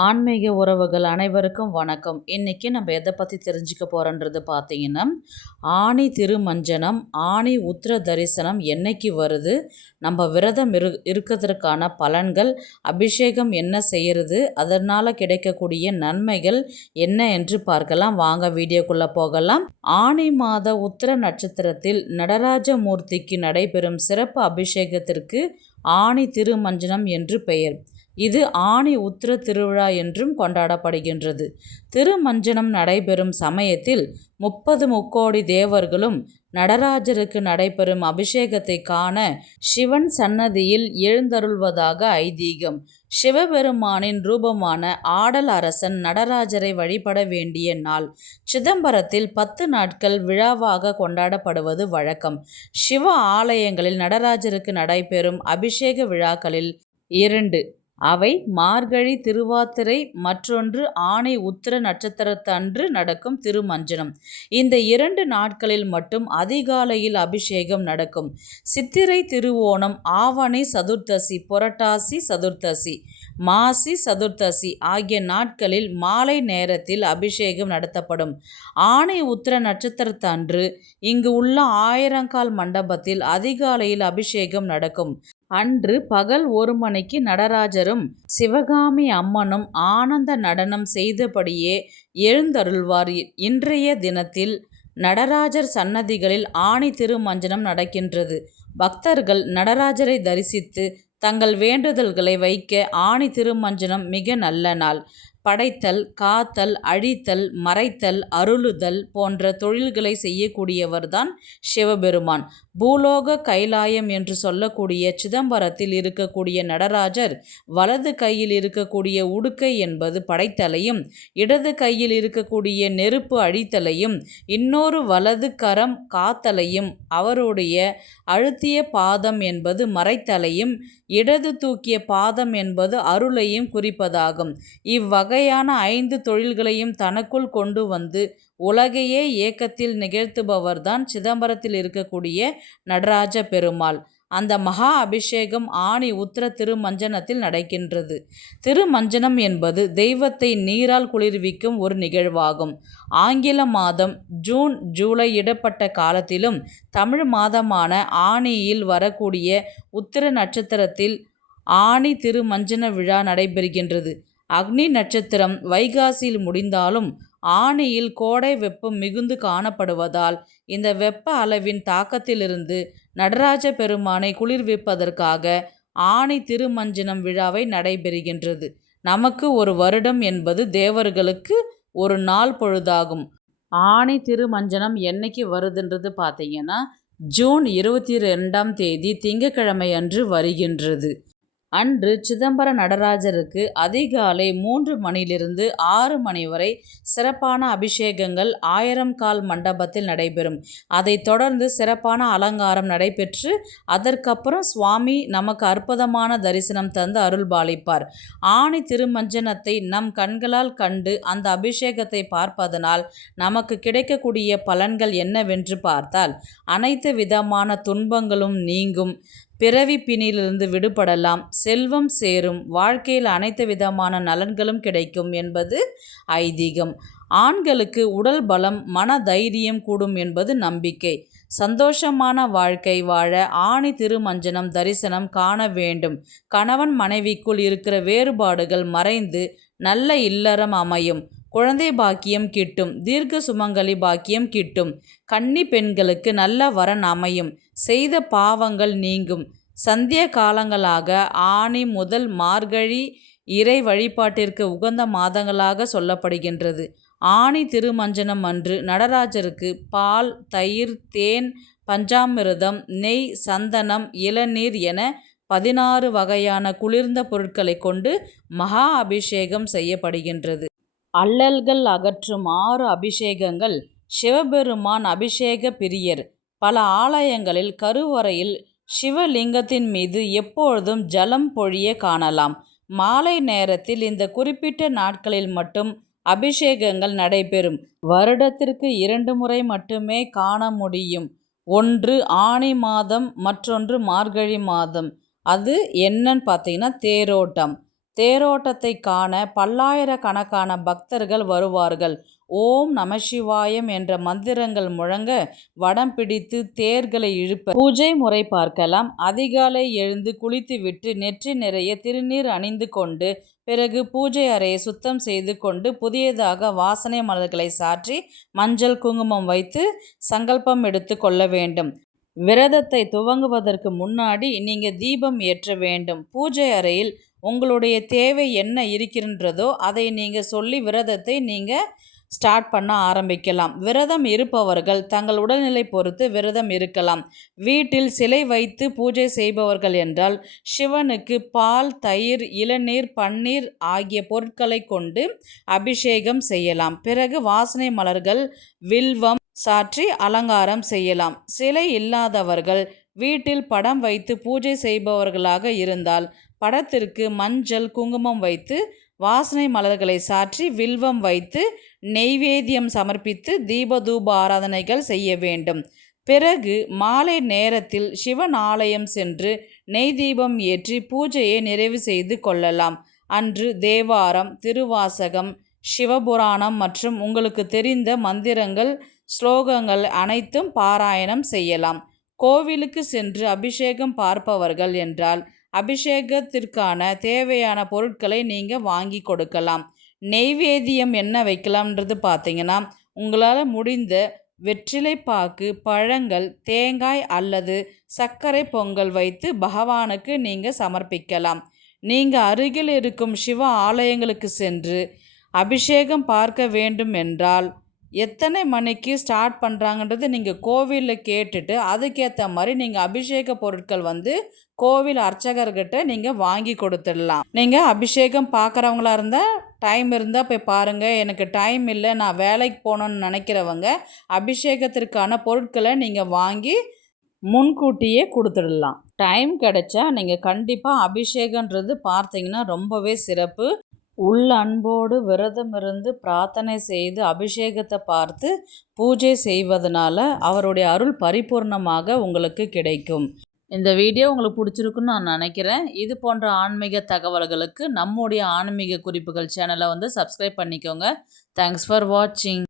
ஆன்மீக உறவுகள் அனைவருக்கும் வணக்கம். இன்றைக்கி நம்ம எதை பற்றி தெரிஞ்சுக்க போகிறோன்றது பார்த்தீங்கன்னா, ஆனி திருமஞ்சனம், ஆனி உத்திர தரிசனம் என்னைக்கு வருது, நம்ம விரதம் இருக்கிறதுக்கான பலன்கள், அபிஷேகம் என்ன செய்கிறது, அதனால் கிடைக்கக்கூடிய நன்மைகள் என்ன என்று பார்க்கலாம். வாங்க வீடியோக்குள்ளே போகலாம். ஆனி மாத உத்திர நட்சத்திரத்தில் நடராஜமூர்த்திக்கு நடைபெறும் சிறப்பு அபிஷேகத்திற்கு ஆனி திருமஞ்சனம் என்று பெயர். இது ஆனி உத்திர திருவிழா என்றும் கொண்டாடப்படுகின்றது. திருமஞ்சனம் நடைபெறும் சமயத்தில் 30 முக்கோடி தேவர்களும் நடராஜருக்கு நடைபெறும் அபிஷேகத்தை காண சிவன் சன்னதியில் எழுந்தருள்வதாக ஐதீகம். சிவபெருமானின் ரூபமான ஆடல் அரசன் நடராஜரை வழிபட வேண்டிய நாள் சிதம்பரத்தில் 10 நாட்கள் விழாவாக கொண்டாடப்படுவது வழக்கம். சிவ ஆலயங்களில் நடராஜருக்கு நடைபெறும் அபிஷேக விழாக்களில் 2, அவை மார்கழி திருவாதிரை, மற்றொன்று ஆனி உத்திர நட்சத்திரத்தன்று நடக்கும் திருமஞ்சனம். இந்த 2 நாட்களில் மட்டும் அதிகாலையில் அபிஷேகம் நடக்கும். சித்திரை திருவோணம், ஆவணி சதுர்த்தசி, புரட்டாசி சதுர்த்தசி, மாசி சதுர்த்தசி ஆகிய நாட்களில் மாலை நேரத்தில் அபிஷேகம் நடத்தப்படும். ஆனி உத்திர நட்சத்திரத்தன்று இங்கு உள்ள ஆயிரங்கால் மண்டபத்தில் அதிகாலையில் அபிஷேகம் நடக்கும். அன்று பகல் 1 மணிக்கு நடராஜரும் சிவகாமி அம்மனும் ஆனந்த நடனம் செய்தபடியே எழுந்தருள்வார். இன்றைய தினத்தில் நடராஜர் சன்னதிகளில் ஆனி திருமஞ்சனம் நடக்கின்றது. பக்தர்கள் நடராஜரை தரிசித்து தங்கள் வேண்டுதல்களை வைக்க ஆனி திருமஞ்சனம் மிக நல்ல நாள். படைத்தல், காத்தல், அழித்தல், மறைத்தல், அருளுதல் போன்ற தொழில்களை செய்யக்கூடியவர்தான் சிவபெருமான். பூலோக கைலாயம் என்று சொல்லக்கூடிய சிதம்பரத்தில் இருக்கக்கூடிய நடராஜர் வலது கையில் இருக்கக்கூடிய உடுக்கை என்பது படைத்தலையும், இடது கையில் இருக்கக்கூடிய நெருப்பு அழித்தலையும், இன்னொரு வலது கரம் காத்தலையும், அவருடைய அழுத்திய பாதம் என்பது மறைத்தலையும், இடது தூக்கிய பாதம் என்பது அருளையும் குறிப்பதாகும். இவ்வகையான 5 தொழில்களையும் தனக்குள் கொண்டு வந்து உலகையே இயக்கத்தில் நிகழ்த்துபவர்தான் சிதம்பரத்தில் இருக்கக்கூடிய நடராஜ பெருமாள். அந்த மகா அபிஷேகம் ஆனி உத்திர திருமஞ்சனத்தில் நடக்கின்றது. திருமஞ்சனம் என்பது தெய்வத்தை நீரால் குளிர்விக்கும் ஒரு நிகழ்வாகும். ஆங்கில மாதம் ஜூன், ஜூலை இடப்பட்ட காலத்திலும் தமிழ் மாதமான ஆனியில் வரக்கூடிய உத்திர நட்சத்திரத்தில் ஆனி திருமஞ்சன விழா நடைபெறுகின்றது. அக்னி நட்சத்திரம் வைகாசியில் முடிந்தாலும் ஆனியில் கோடை வெப்பம் மிகுந்து காணப்படுவதால் இந்த வெப்ப அளவின் தாக்கத்திலிருந்து நடராஜ பெருமானை குளிர்விப்பதற்காக ஆனி திருமஞ்சனம் விழாவை நடைபெறுகின்றது. நமக்கு ஒரு வருடம் என்பது தேவர்களுக்கு ஒரு நாள் பொழுதாகும். ஆனி திருமஞ்சனம் என்னைக்கு வருதுன்றது பார்த்தீங்கன்னா, ஜூன் 22ஆம் தேதி திங்கட்கிழமை அன்று வருகின்றது. அன்று சிதம்பர நடராஜருக்கு அதிகாலை 3 மணியிலிருந்து 6 மணி வரை சிறப்பான அபிஷேகங்கள் 1000 கால் மண்டபத்தில் நடைபெறும். அதைத் தொடர்ந்து சிறப்பான அலங்காரம் நடைபெற்று அதற்கப்புறம் சுவாமி நமக்கு அற்புதமான தரிசனம் தந்து அருள்பாலிப்பார். ஆனி திருமஞ்சனத்தை நம் கண்களால் கண்டு அந்த அபிஷேகத்தை பார்ப்பதனால் நமக்கு கிடைக்கக்கூடிய பலன்கள் என்னவென்று பார்த்தால், அனைத்து விதமான துன்பங்களும் நீங்கும், பிறவி பிணியிலிருந்து விடுபடலாம், செல்வம் சேரும், வாழ்க்கையில் அனைத்து விதமான நலன்களும் கிடைக்கும் என்பது ஐதீகம். ஆண்களுக்கு உடல் பலம், மன தைரியம் கூடும் என்பது நம்பிக்கை. சந்தோஷமான வாழ்க்கை வாழ ஆனி திருமஞ்சனம் தரிசனம் காண வேண்டும். கணவன் மனைவிக்குள் இருக்கிற வேறுபாடுகள் மறைந்து நல்ல இல்லறம் அமையும். குழந்தை பாக்கியம் கிட்டும். தீர்க்க சுமங்கலி பாக்கியம் கிட்டும். கன்னி பெண்களுக்கு நல்ல வரன் அமையும். செய்த பாவங்கள் நீங்கும். சந்திய காலங்களாக ஆனி முதல் மார்கழி இறை வழிபாட்டிற்கு உகந்த மாதங்களாக சொல்லப்படுகின்றது. ஆனி திருமஞ்சனம் அன்று நடராஜருக்கு பால், தயிர், தேன், பஞ்சாமிர்தம், நெய், சந்தனம், இளநீர் என 16 வகையான குளிர்ந்த பொருட்களை கொண்டு மகா அபிஷேகம் செய்யப்படுகின்றது. அல்லல்கள் அகற்றும் 6 அபிஷேகங்கள். சிவபெருமான் அபிஷேக பிரியர். பல ஆலயங்களில் கருவறையில் சிவலிங்கத்தின் மீது எப்பொழுதும் ஜலம் பொழிய காணலாம். மாலை நேரத்தில் இந்த குறிப்பிட்ட நாட்களில் மட்டும் அபிஷேகங்கள் நடைபெறும். வருடத்திற்கு 2 முறை மட்டுமே காண முடியும். ஒன்று ஆனி மாதம், மற்றொன்று மார்கழி மாதம். அது என்னன்னு பார்த்தீங்கன்னா தேரோட்டம். தேரோட்டத்தை காண பல்லாயிரக்கணக்கான பக்தர்கள் வருவார்கள். ஓம் நமசிவாயம் என்ற மந்திரங்கள் முழங்க வடம் பிடித்து தேர்களை இழுப்ப பூஜை முறை பார்க்கலாம். அதிகாலை எழுந்து குளித்துவிட்டு நெற்றி நிறைய திருநீர் அணிந்து கொண்டு பிறகு பூஜை அறையை சுத்தம் செய்து கொண்டு புதியதாக வாசனை மலர்களை சாற்றி மஞ்சள் குங்குமம் வைத்து சங்கல்பம் எடுத்து கொள்ள வேண்டும். விரதத்தை துவங்குவதற்கு முன்னாடி நீங்கள் தீபம் ஏற்ற வேண்டும். பூஜை அறையில் உங்களுடைய தேவை என்ன இருக்கின்றதோ அதை நீங்கள் சொல்லி விரதத்தை நீங்கள் ஸ்டார்ட் பண்ண ஆரம்பிக்கலாம். விரதம் இருப்பவர்கள் தங்கள் உடல்நிலை பொறுத்து விரதம் இருக்கலாம். வீட்டில் சிலை வைத்து பூஜை செய்பவர்கள் என்றால் சிவனுக்கு பால், தயிர், இளநீர், பன்னீர் ஆகிய பொருட்களை கொண்டு அபிஷேகம் செய்யலாம். பிறகு வாசனை மலர்கள், வில்வம் சாற்றி அலங்காரம் செய்யலாம். சிலை இல்லாதவர்கள் வீட்டில் படம் வைத்து பூஜை செய்பவர்களாக இருந்தால் படத்திற்கு மஞ்சள் குங்குமம் வைத்து வாசனை மலர்களை சாற்றி வில்வம் வைத்து நெய்வேத்தியம் சமர்ப்பித்து தீபதூப ஆராதனைகள் செய்ய வேண்டும். பிறகு மாலை நேரத்தில் சிவன் ஆலயம் சென்று நெய் தீபம் ஏற்றி பூஜையை நிறைவு செய்து கொள்ளலாம். அன்று தேவாரம், திருவாசகம், சிவபுராணம் மற்றும் உங்களுக்கு தெரிந்த மந்திரங்கள், ஸ்லோகங்கள் அனைத்தும் பாராயணம் செய்யலாம். கோவிலுக்கு சென்று அபிஷேகம் பார்ப்பவர்கள் என்றால் அபிஷேகத்திற்கான தேவையான பொருட்களை நீங்கள் வாங்கி கொடுக்கலாம். நெய்வேத்தியம் என்ன வைக்கலாம்ன்றது பார்த்தீங்கன்னா உங்களால் முடிந்த வெற்றிலைப்பாக்கு, பழங்கள், தேங்காய் அல்லது சர்க்கரை பொங்கல் வைத்து பகவானுக்கு நீங்கள் சமர்ப்பிக்கலாம். நீங்கள் அருகில் இருக்கும் சிவ ஆலயங்களுக்கு சென்று அபிஷேகம் பார்க்க வேண்டும் என்றால் எத்தனை மணிக்கு ஸ்டார்ட் பண்ணுறாங்கன்றது நீங்கள் கோவிலில் கேட்டுட்டு அதுக்கேற்ற மாதிரி நீங்கள் அபிஷேக பொருட்கள் கோவில் அர்ச்சகர்கிட்ட நீங்கள் வாங்கி கொடுத்துடலாம். நீங்கள் அபிஷேகம் பார்க்குறவங்களா இருந்தால் டைம் இருந்தால் போய் பாருங்கள். எனக்கு டைம் இல்லை, நான் வேலைக்கு போகணுன்னு நினைக்கிறவங்க அபிஷேகத்திற்கான பொருட்களை நீங்கள் வாங்கி முன்கூட்டியே கொடுத்துடலாம். டைம் கிடைச்சா நீங்கள் கண்டிப்பாக அபிஷேகன்றது பார்த்தீங்கன்னா ரொம்பவே சிறப்பு. உள்ள அன்போடு விரதமிருந்து பிரார்த்தனை செய்து அபிஷேகத்தை பார்த்து பூஜை செய்வதனால அவருடைய அருள் பரிபூர்ணமாக உங்களுக்கு கிடைக்கும். இந்த வீடியோ உங்களுக்கு பிடிச்சிருக்குன்னு நான் நினைக்கிறேன். இது போன்ற ஆன்மீக தகவல்களுக்கு நம்முடைய ஆன்மீக குறிப்புகள் சேனலை சப்ஸ்கிரைப் பண்ணிக்கோங்க. தேங்க்ஸ் ஃபார் வாட்சிங்.